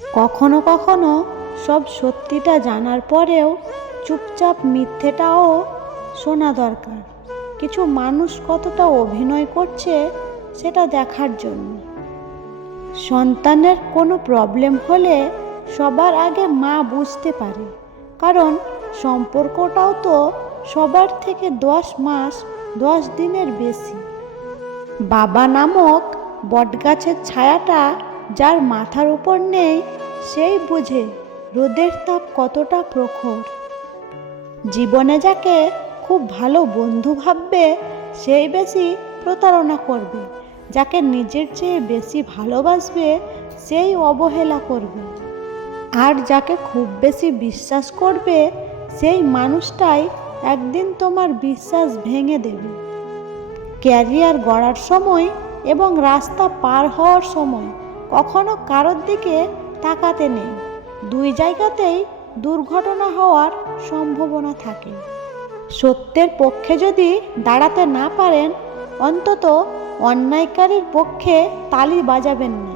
কখনো কখনো সব সত্যিটা জানার পরেও চুপচাপ মিথ্যেটাও শোনা দরকার, কিছু মানুষ কতটা অভিনয় করছে সেটা দেখার জন্য। সন্তানের কোনো প্রবলেম হলে সবার আগে মা বুঝতে পারে, কারণ সম্পর্কটাও তো সবার থেকে 10 মাস 10 দিনের বেশি। বাবা নামক বটগাছের ছায়াটা যার মাথার উপর নেই সেই বুঝে রোদের তাপ কতটা প্রখর। জীবনে যাকে খুব ভালো বন্ধু ভাববে সেই বেশি প্রতারণা করবে, যাকে নিজের চেয়ে বেশি ভালোবাসবে সেই অবহেলা করবে, আর যাকে খুব বেশি বিশ্বাস করবে সেই মানুষটাই একদিন তোমার বিশ্বাস ভেঙে দেবে। ক্যারিয়ার গড়ার সময় এবং রাস্তা পার হওয়ার সময় কখনো কারোর দিকে তাকাতে নেই, দুই জায়গাতেই দুর্ঘটনা হওয়ার সম্ভাবনা থাকে। সত্যের পক্ষে যদি দাঁড়াতে না পারেন, অন্তত অন্যায়কারীর পক্ষে তালি বাজাবেন না।